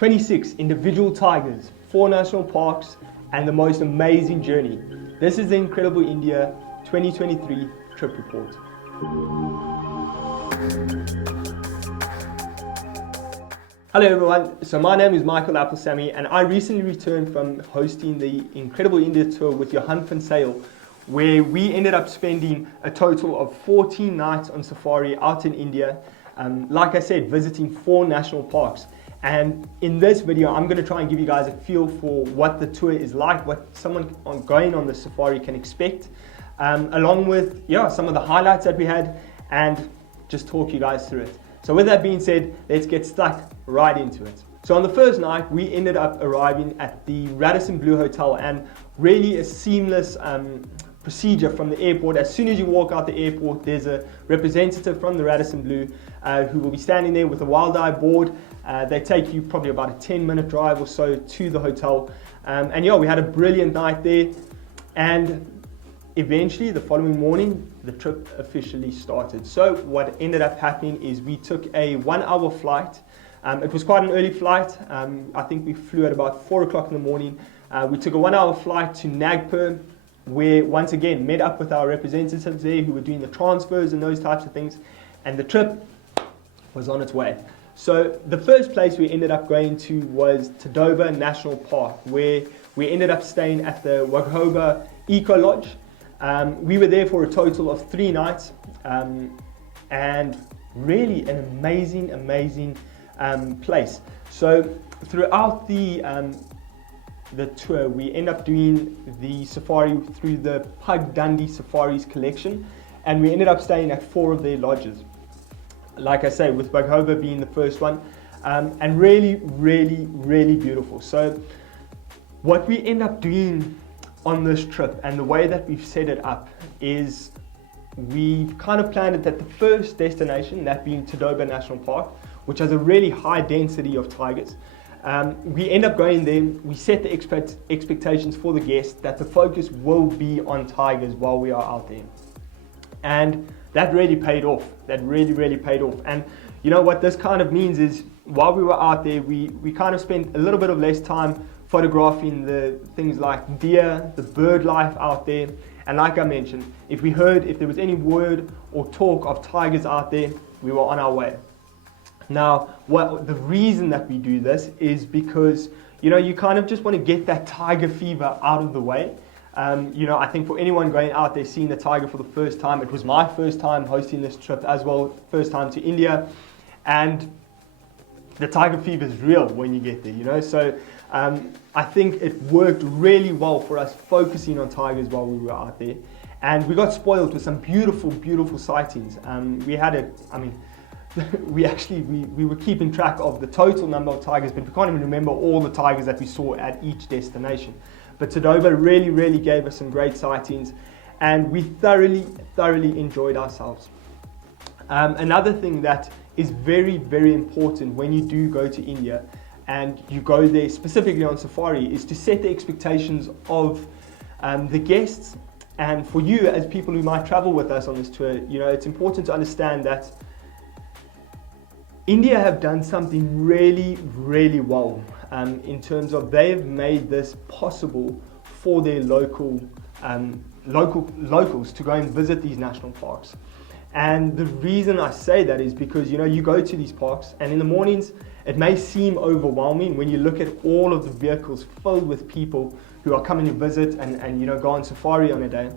26 individual tigers, 4 national parks, and the most amazing journey. This is the Incredible India 2023 trip report. Hello everyone, so my name is Mike Appalsamy and I recently returned from hosting the Incredible India tour with Johan van Sail, where we ended up spending a total of 14 nights on safari out in India. Like I said, visiting 4 national parks. And in this video, I'm going to try and give you guys a feel for what the tour is like, what someone going on the safari can expect, along with some of the highlights that we had, and just talk you guys through it. So with that being said, let's get stuck right into it. So on the first night, we ended up arriving at the Radisson Blu Hotel, and really a seamless procedure from the airport. As soon as you walk out the airport, there's a representative from the Radisson Blu who will be standing there with a wild eye board. They take you probably about a 10-minute drive or so to the hotel. And we had a brilliant night there. And eventually, the following morning, the trip officially started. So what ended up happening is we took a 1-hour flight. It was quite an early flight. I think we flew at about 4 o'clock in the morning. We took a 1-hour flight to Nagpur, where once again met up with our representatives there who were doing the transfers and those types of things. And the trip was on its way. So the first place we ended up going to was Tadoba National Park, where we ended up staying at the Waghoba Eco Lodge. We were there for a total of 3 nights, and really an amazing place. So throughout the tour, we end up doing the safari through the Pug Dundee Safaris collection, and we ended up staying at 4 of their lodges. Like I say, with Waghoba being the first one, and really beautiful. So what we end up doing on this trip, and the way that we've set it up, is we've kind of planned it that the first destination, that being Tadoba National Park, which has a really high density of tigers, we end up going there. We set the expectations for the guests that the focus will be on tigers while we are out there. And that really paid off. That really paid off. And you know what this kind of means is, while we were out there, we kind of spent a little bit of less time photographing the things like deer, the bird life out there. And like I mentioned, if there was any word or talk of tigers out there, we were on our way. Now, the reason that we do this is because, you kind of just want to get that tiger fever out of the way. I think for anyone going out there seeing the tiger for the first time, it was my first time hosting this trip as well, first time to India, and the tiger fever is real when you get there, So I think it worked really well for us focusing on tigers while we were out there, and we got spoiled with some beautiful sightings. We were keeping track of the total number of tigers, but we can't even remember all the tigers that we saw at each destination. But Tadoba really gave us some great sightings, and we thoroughly enjoyed ourselves. Another thing that is very important when you do go to India and you go there specifically on safari is to set the expectations of the guests. And for you as people who might travel with us on this tour, it's important to understand that India have done something really well in terms of they've made this possible for their locals to go and visit these national parks. And the reason I say that is because you go to these parks, and in the mornings it may seem overwhelming when you look at all of the vehicles filled with people who are coming to visit and go on safari on a day.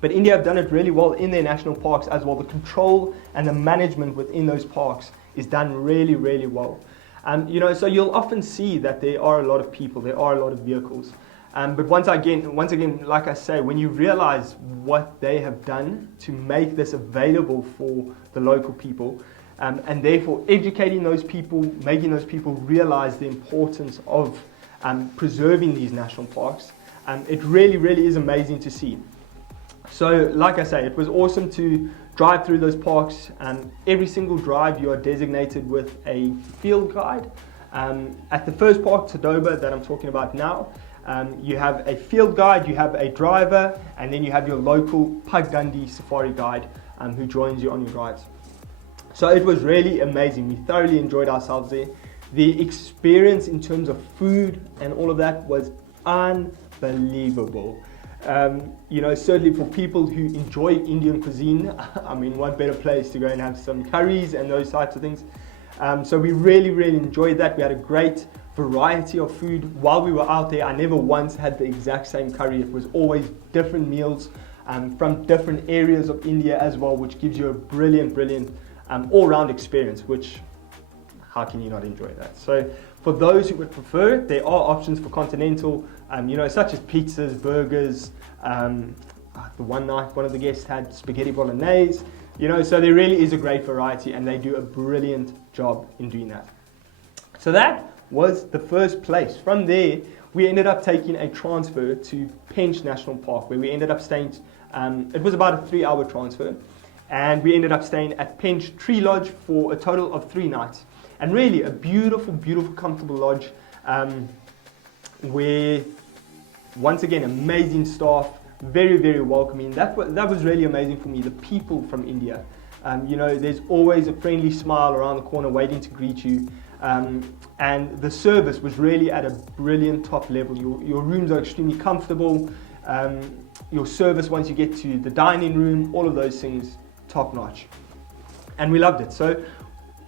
But India have done it really well in their national parks as well. The control and the management within those parks is done really well. So you'll often see that there are a lot of people, there are a lot of vehicles. But once again, like I say, when you realize what they have done to make this available for the local people, and therefore educating those people, making those people realize the importance of preserving these national parks, it really is amazing to see. So like I say, it was awesome to drive through those parks. Every single drive you are designated with a field guide. At the first park, Tadoba, that I'm talking about now, you have a field guide, you have a driver, and then you have your local Pug Dundee safari guide who joins you on your drives. So it was really amazing. We thoroughly enjoyed ourselves there. The experience in terms of food and all of that was unbelievable. Certainly for people who enjoy Indian cuisine, I mean, what better place to go and have some curries and those types of things. So we really, really enjoyed that. We had a great variety of food. While we were out there, I never once had the exact same curry. It was always different meals from different areas of India as well, which gives you a brilliant all-round experience, which, how can you not enjoy that? So for those who would prefer, there are options for continental, such as pizzas, burgers. The one night, one of the guests had spaghetti bolognese, so there really is a great variety, and they do a brilliant job in doing that. So that was the first place. From there, we ended up taking a transfer to Pench National Park, where we ended up staying, it was about a 3-hour transfer, and we ended up staying at Pench Tree Lodge for a total of 3 nights. And really a beautiful, comfortable lodge, where, once again, amazing staff, very welcoming. That was really amazing for me, the people from India. There's always a friendly smile around the corner waiting to greet you. And the service was really at a brilliant top level. Your rooms are extremely comfortable. Your service once you get to the dining room, all of those things, top notch. And we loved it. So,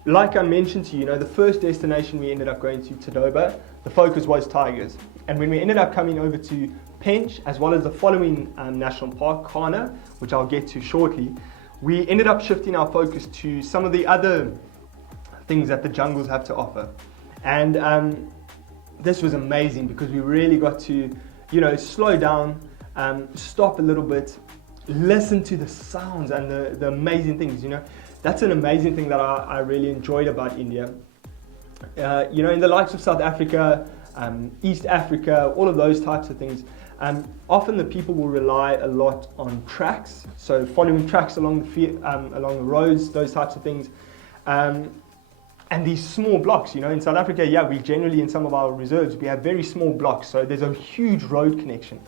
like I mentioned to you, the first destination we ended up going to, Tadoba, the focus was tigers. And when we ended up coming over to Pench, as well as the following national park, Kana, which I'll get to shortly, we ended up shifting our focus to some of the other things that the jungles have to offer. And this was amazing because we really got to, slow down, stop a little bit, listen to the sounds and the amazing things, That's an amazing thing that I really enjoyed about India. In the likes of South Africa, East Africa, all of those types of things, often the people will rely a lot on tracks, so following tracks along the roads, those types of things. And these small blocks, in South Africa, we generally, in some of our reserves, we have very small blocks, so there's a huge road connection.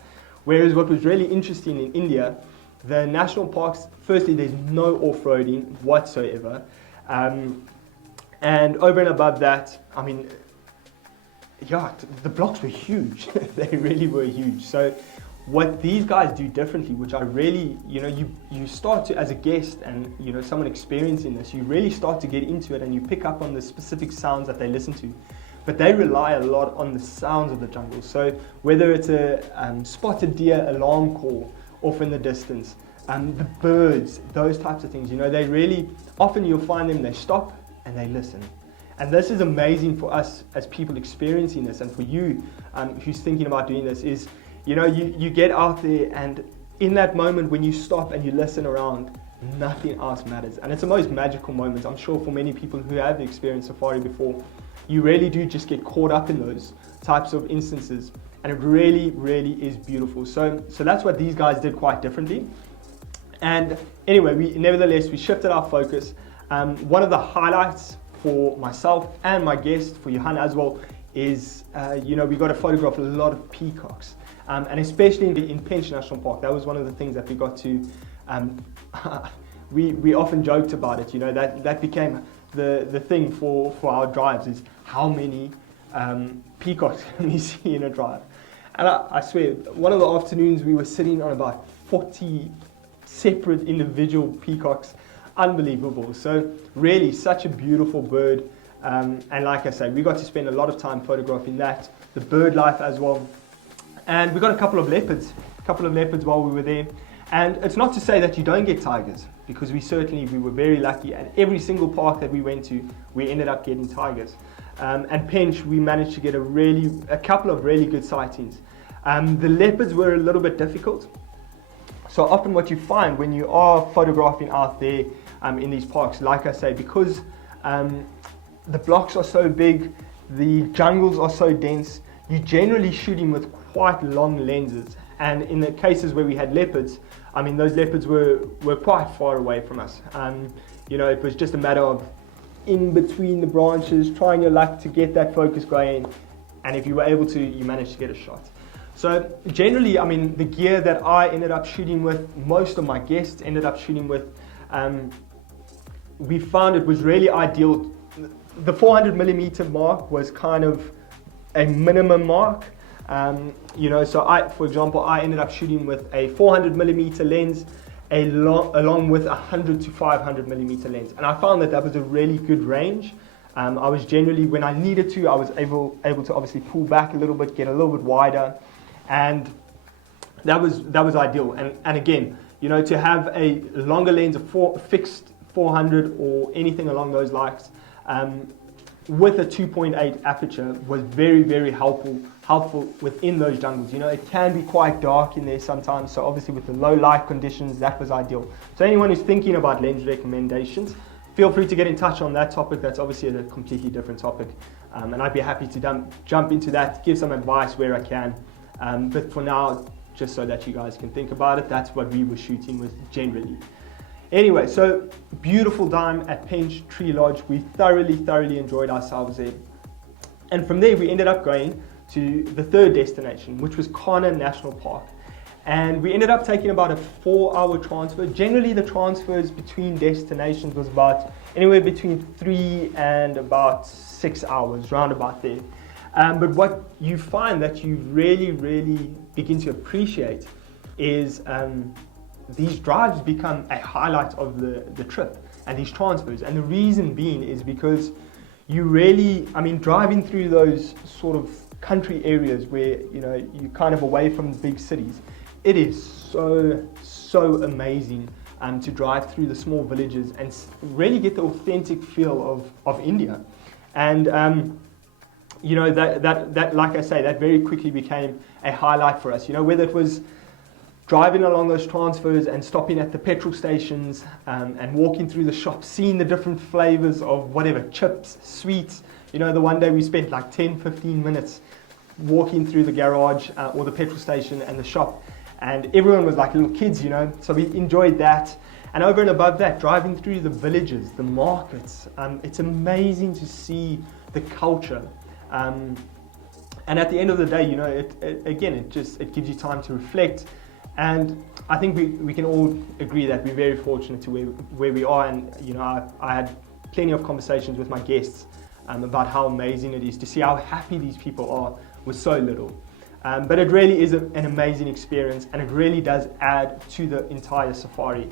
Whereas what was really interesting in India, the national parks, firstly, there's no off-roading whatsoever. And over and above that, I mean, the blocks were huge. They really were huge. So what these guys do differently, which I really, you start to, as a guest and, someone experiencing this, you really start to get into it and you pick up on the specific sounds that they listen to. But they rely a lot on the sounds of the jungle. So whether it's a spotted deer alarm call off in the distance, the birds, those types of things, they really, often you'll find them, they stop and they listen. And this is amazing for us as people experiencing this, and for you who's thinking about doing this, is, you get out there, and in that moment when you stop and you listen around, nothing else matters. And it's the most magical moment. I'm sure for many people who have experienced safari before, you really do just get caught up in those types of instances. And it really, really is beautiful. So that's what these guys did quite differently. And anyway, we shifted our focus. One of the highlights for myself and my guest, for Johan as well, is, we got to photograph a lot of peacocks. And especially in Pench National Park, that was one of the things that we got to, we often joked about it, that became the thing for our drives, is how many peacocks can we see in a drive. And I swear, one of the afternoons we were sitting on about 40 separate individual peacocks. Unbelievable. So really such a beautiful bird. And like I say, we got to spend a lot of time photographing that, the bird life as well. And we got a couple of leopards while we were there. And it's not to say that you don't get tigers, because we were very lucky. At every single park that we went to, we ended up getting tigers. And Pench, we managed to get a couple of really good sightings. The leopards were a little bit difficult. So often what you find when you are photographing out there in these parks, like I say, because the blocks are so big, the jungles are so dense, you're generally shooting with quite long lenses. And in the cases where we had leopards, those leopards were quite far away from us. It was just a matter of in between the branches, trying your luck to get that focus going. And if you were able to, you managed to get a shot. So generally, the gear that I ended up shooting with, most of my guests ended up shooting with, we found it was really ideal the 400 millimeter mark was kind of a minimum mark. So for example, I ended up shooting with a 400 millimeter lens, along with a 100 to 500 millimeter lens, and I found that was a really good range. I was generally, when I needed to, I was able to obviously pull back a little bit, get a little bit wider, and that was ideal. And again, to have a longer lens, a fixed 400 or anything along those lines, with a 2.8 aperture was very, very helpful within those jungles. It can be quite dark in there sometimes, so obviously with the low light conditions, that was ideal. So anyone who's thinking about lens recommendations, feel free to get in touch on that topic. That's obviously a completely different topic, and I'd be happy to jump into that, give some advice where I can. But for now, just so that you guys can think about it, that's what we were shooting with generally. Anyway, so beautiful time at Pinch Tree Lodge. We thoroughly enjoyed ourselves there. And from there, we ended up going to the third destination, which was Kana National Park. And we ended up taking about a 4-hour transfer. Generally, the transfers between destinations was about anywhere between 3 and about 6 hours, round about there. But what you find that you really begin to appreciate is these drives become a highlight of the trip and these transfers. And the reason being is because you really, driving through those sort of country areas where, you're kind of away from the big cities, it is so amazing to drive through the small villages and really get the authentic feel of India. And that like I say, that very quickly became a highlight for us. Whether it was driving along those transfers and stopping at the petrol stations, and walking through the shops, seeing the different flavors of whatever, chips, sweets. The one day we spent like 10-15 minutes walking through the garage or the petrol station and the shop, and everyone was like little kids, so we enjoyed that. And over and above that, driving through the villages, the markets, it's amazing to see the culture. And at the end of the day, it gives you time to reflect. And I think we can all agree that we're very fortunate to where we are. And I had plenty of conversations with my guests about how amazing it is to see how happy these people are with so little. But it really is an amazing experience, and it really does add to the entire safari.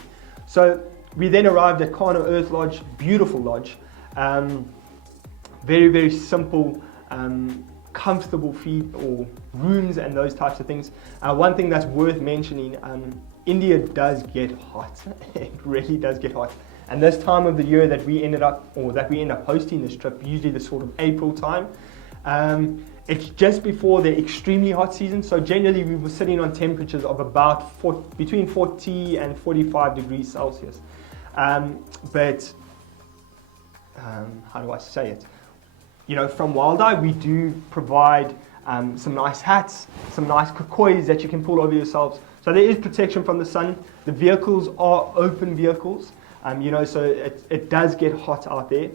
So we then arrived at Kana Earth Lodge, beautiful lodge, very simple, comfortable feed or rooms and those types of things. One thing that's worth mentioning, India does get hot. It really does get hot. And this time of the year that we end up hosting this trip, usually the sort of April time, it's just before the extremely hot season. So generally we were sitting on temperatures of about between 40 and 45 degrees Celsius. But how do I say it? From Wild Eye, we do provide some nice hats, some nice kukkois that you can pull over yourselves. So there is protection from the sun. The vehicles are open vehicles, so it does get hot out there.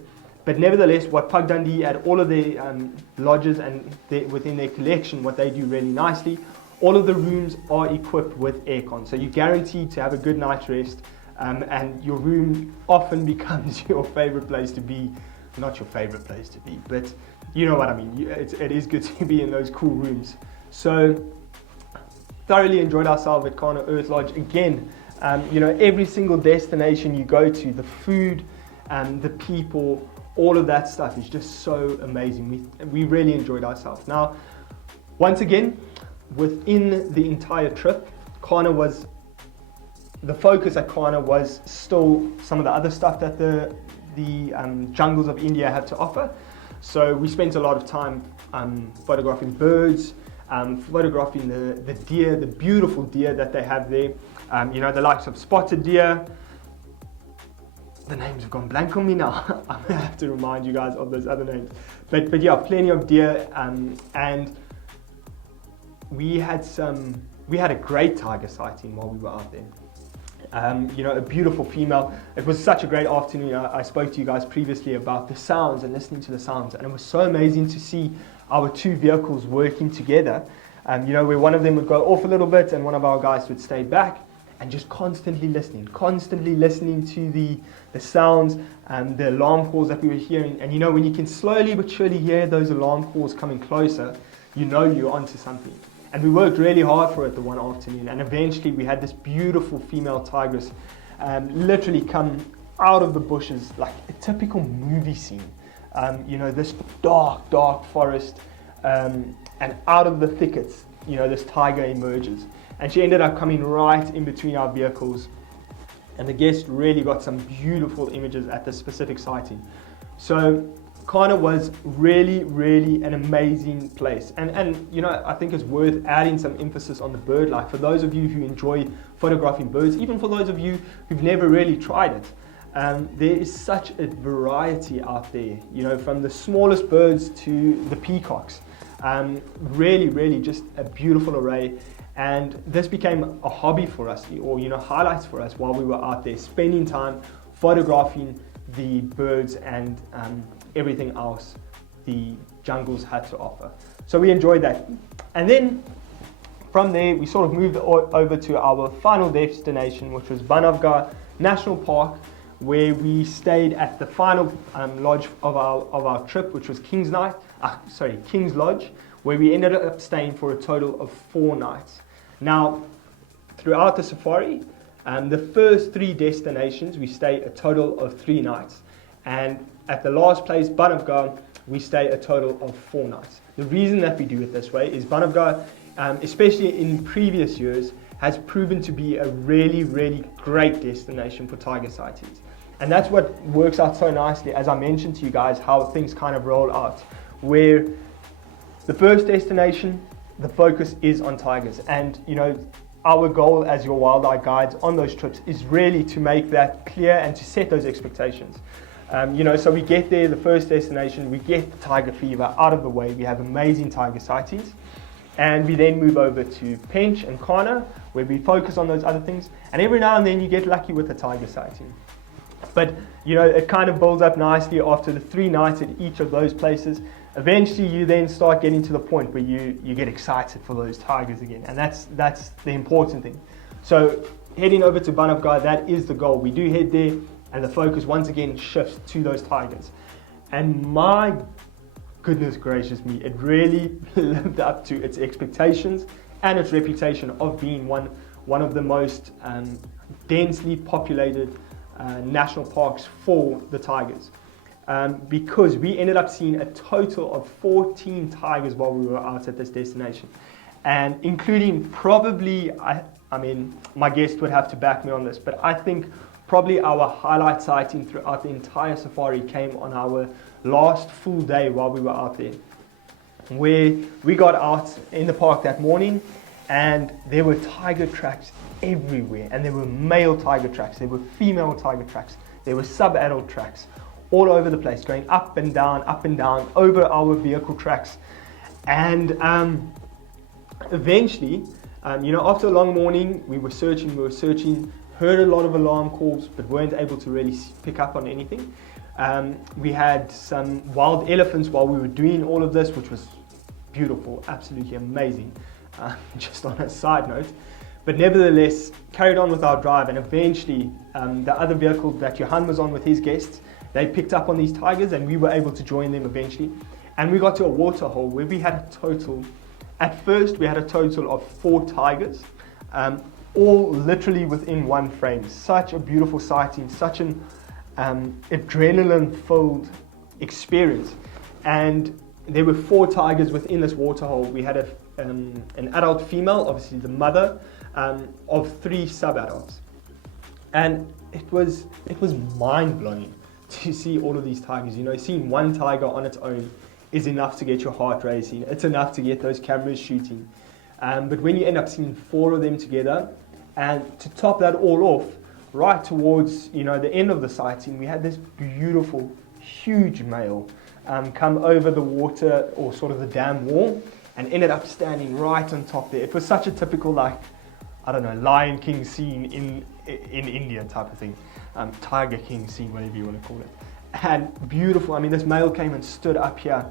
But nevertheless, what Pug Dundee at all of their lodges and within their collection, what they do really nicely, all of the rooms are equipped with aircon. So you're guaranteed to have a good night's rest, and your room often becomes your favorite place to be. Not your favorite place to be, but you know what I mean. It is good to be in those cool rooms. So thoroughly enjoyed ourselves at Kana Earth Lodge. Again, every single destination you go to, the food, the people, all of that stuff is just so amazing. We really enjoyed ourselves. Now, once again, within the entire trip, the focus at Kana was still some of the other stuff that the jungles of India have to offer. So we spent a lot of time photographing birds, photographing the deer, the beautiful deer that they have there. The likes of spotted deer. The names have gone blank on me now. I'm gonna have to remind you guys of those other names. But yeah, plenty of deer, and we had a great tiger sighting while we were out there. A beautiful female. It was such a great afternoon. I spoke to you guys previously about the sounds and listening to the sounds, and it was so amazing to see our two vehicles working together. Where one of them would go off a little bit and one of our guys would stay back, and just constantly listening to the sounds and the alarm calls that we were hearing. And when you can slowly but surely hear those alarm calls coming closer, you're onto something. And we worked really hard for it the one afternoon, and eventually we had this beautiful female tigress literally come out of the bushes like a typical movie scene. This dark forest, and out of the thickets, this tiger emerges. And she ended up coming right in between our vehicles, and the guest really got some beautiful images at this specific sighting. So Kana was really, really an amazing place. And I think it's worth adding some emphasis on the bird life. For those of you who enjoy photographing birds, even for those of you who've never really tried it, there is such a variety out there, from the smallest birds to the peacocks. Really just a beautiful array. And this became a hobby for us, or highlights for us while we were out there spending time photographing the birds and everything else the jungles had to offer. So we enjoyed that. And then from there we sort of moved over to our final destination, which was Banavgarh National Park, where we stayed at the final lodge of our trip, which was King's Lodge, where we ended up staying for a total of 4 nights. Now, throughout the safari, the first 3 destinations, we stayed a total of 3 nights. And at the last place, Banavgarh, we stayed a total of 4 nights. The reason that we do it this way is Banavgarh, especially in previous years, has proven to be a really, really great destination for tiger sightings. And that's what works out so nicely, as I mentioned to you guys, how things kind of roll out, where the first destination, the focus is on tigers. And our goal as your wild eye guides on those trips is really to make that clear and to set those expectations. So we get there, the first destination, we get the tiger fever out of the way, we have amazing tiger sightings, and we then move over to Pench and Kana, where we focus on those other things, and every now and then you get lucky with a tiger sighting. But it kind of builds up nicely after the 3 nights at each of those places. Eventually you then start getting to the point where you get excited for those tigers again, and that's the important thing. So heading over to Banavgarh, that is the goal. We do head there, and the focus once again shifts to those tigers. And my goodness gracious me, it really lived up to its expectations and its reputation of being one of the most densely populated national parks for the tigers. Because we ended up seeing a total of 14 tigers while we were out at this destination, and including probably, I mean, my guest would have to back me on this, but I think probably our highlight sighting throughout the entire safari came on our last full day while we were out there, where we got out in the park that morning and there were tiger tracks everywhere, and there were male tiger tracks, there were female tiger tracks, there were sub-adult tracks all over the place, going up and down over our vehicle tracks. And eventually, after a long morning, we were searching, heard a lot of alarm calls, but weren't able to really pick up on anything. We had some wild elephants while we were doing all of this, which was beautiful, absolutely amazing, just on a side note. But nevertheless, carried on with our drive, and eventually the other vehicle that Johan was on with his guests, they picked up on these tigers, and we were able to join them eventually. And we got to a waterhole where we had a total, at first we had a total of 4 tigers, all literally within one frame. Such a beautiful sighting, such an adrenaline-filled experience. And there were 4 tigers within this waterhole. We had an adult female, obviously the mother, of 3 sub-adults. And it was mind-blowing to see all of these tigers. Seeing one tiger on its own is enough to get your heart racing. It's enough to get those cameras shooting. But when you end up seeing 4 of them together, and to top that all off, right towards the end of the sighting, we had this beautiful, huge male come over the water, or sort of the dam wall, and ended up standing right on top there. It was such a typical, Lion King scene in India type of thing. Tiger King scene, whatever you want to call it. And beautiful. I mean, this male came and stood up here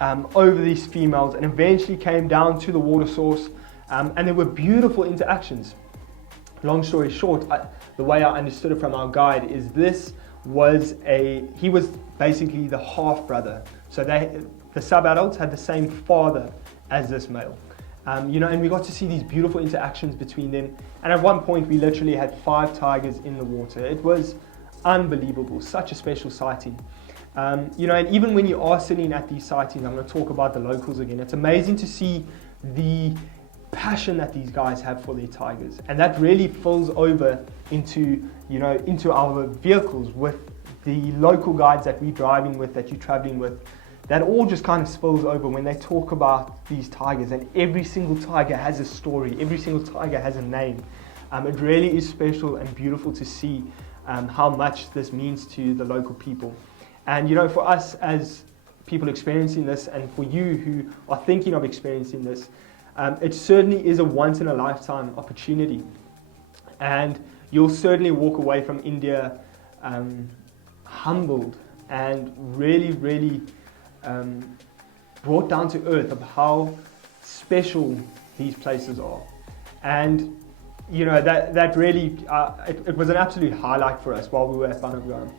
over these females, and eventually came down to the water source, and there were beautiful interactions. long story short, the way I understood it from our guide is he was basically the half brother. So the sub-adults had the same father as this male. And we got to see these beautiful interactions between them. And at one point, we literally had 5 tigers in the water. It was unbelievable, such a special sighting. And even when you are sitting at these sightings, I'm going to talk about the locals again. It's amazing to see the passion that these guys have for their tigers, and that really falls over into our vehicles with the local guides that we're driving with, that you're traveling with. That all just kind of spills over when they talk about these tigers, and every single tiger has a story, every single tiger has a name. It really is special and beautiful to see how much this means to the local people. And for us as people experiencing this, and for you who are thinking of experiencing this, it certainly is a once-in-a-lifetime opportunity. And you'll certainly walk away from India humbled and really, really brought down to earth of how special these places are. And that really, it was an absolute highlight for us while we were at Banagram.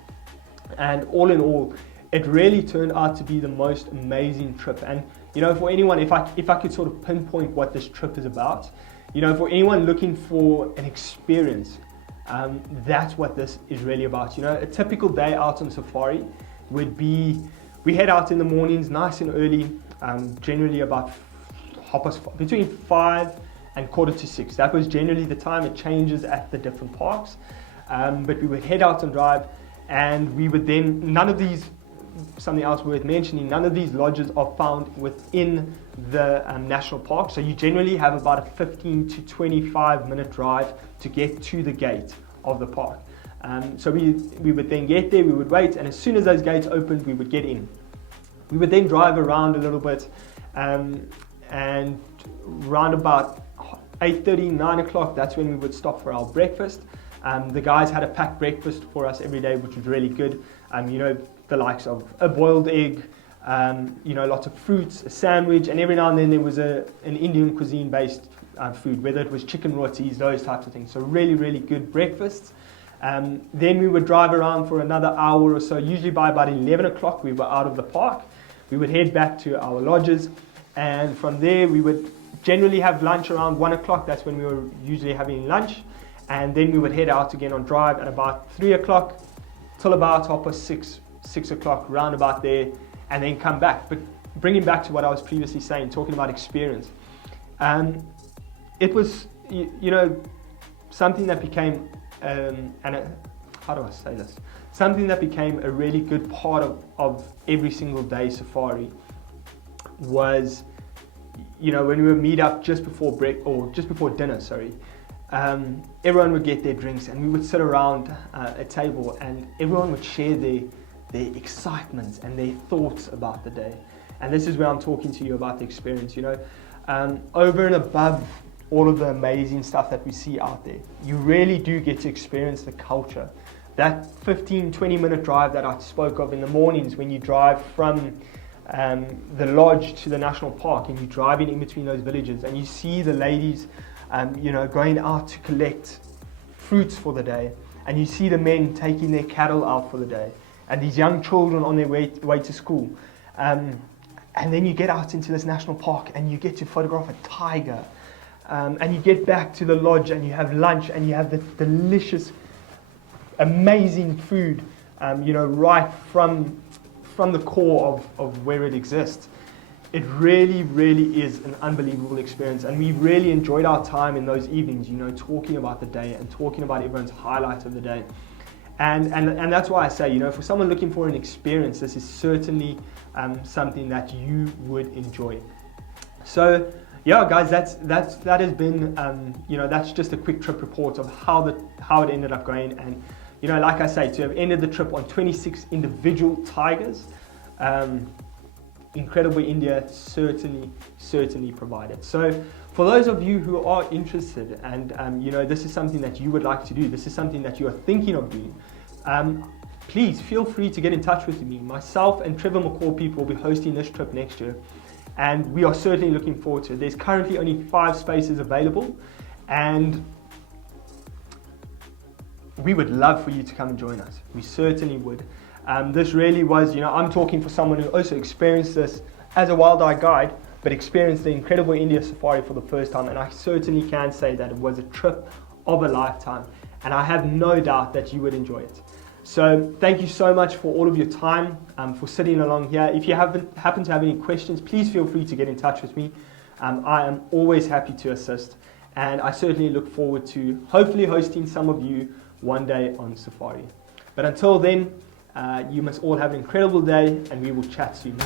And all in all, it really turned out to be the most amazing trip. And for anyone, if I could sort of pinpoint what this trip is about, for anyone looking for an experience, that's what this is really about. A typical day out on safari would be, we head out in the mornings nice and early, generally about between 5 and 5:45. That was generally the time. It changes at the different parks, but we would head out and drive, and we would then, something else worth mentioning, none of these lodges are found within the national park. So you generally have about a 15 to 25 minute drive to get to the gate of the park. So we would then get there, we would wait, and as soon as those gates opened, we would get in. We would then drive around a little bit, and around about 8:30, 9 o'clock, that's when we would stop for our breakfast. The guys had a packed breakfast for us every day, which was really good. The likes of a boiled egg, lots of fruits, a sandwich, and every now and then there was an Indian cuisine based food, whether it was chicken rotis, those types of things. So really, really good breakfasts. Then we would drive around for another hour or so. Usually by about 11 o'clock we were out of the park. We would head back to our lodges, and from there we would generally have lunch around 1 o'clock. That's when we were usually having lunch. And then we would head out again on drive at about 3 o'clock till about 6 o'clock, round about there, and then come back. But bringing back to what I was previously saying, talking about experience, it was something that became something that became a really good part of every single day safari was, when we would meet up just before dinner, everyone would get their drinks, and we would sit around a table, and everyone would share their excitement and their thoughts about the day. And this is where I'm talking to you about the experience. Over and above all of the amazing stuff that we see out there, you really do get to experience the culture. That 15-20 minute drive that I spoke of in the mornings, when you drive from the lodge to the national park, and you're driving in between those villages, and you see the ladies going out to collect fruits for the day, and you see the men taking their cattle out for the day, and these young children on their way to school. And then you get out into this national park, and you get to photograph a tiger. And you get back to the lodge, and you have lunch, and you have the delicious, amazing food, right from the core of where it exists. It really, really is an unbelievable experience, and we really enjoyed our time in those evenings, talking about the day and talking about everyone's highlight of the day. And that's why I say, for someone looking for an experience, this is certainly something that you would enjoy. So, yeah, guys, that has been, that's just a quick trip report of how it ended up going. And, like I say, to have ended the trip on 26 individual tigers, Incredible India certainly provided. So for those of you who are interested, and this is something that you would like to do, this is something that you are thinking of doing, please feel free to get in touch with me. Myself and Trevor McCall people will be hosting this trip next year, and we are certainly looking forward to it. There's currently only 5 spaces available, and we would love for you to come and join us. We certainly would. This really was, I'm talking for someone who also experienced this as a wild eye guide, but experienced the incredible India safari for the first time, and I certainly can say that it was a trip of a lifetime, and I have no doubt that you would enjoy it. So thank you so much for all of your time, for sitting along here. If you happen to have any questions, please feel free to get in touch with me. I am always happy to assist, and I certainly look forward to hopefully hosting some of you one day on safari. But until then, you must all have an incredible day, and we will chat soon.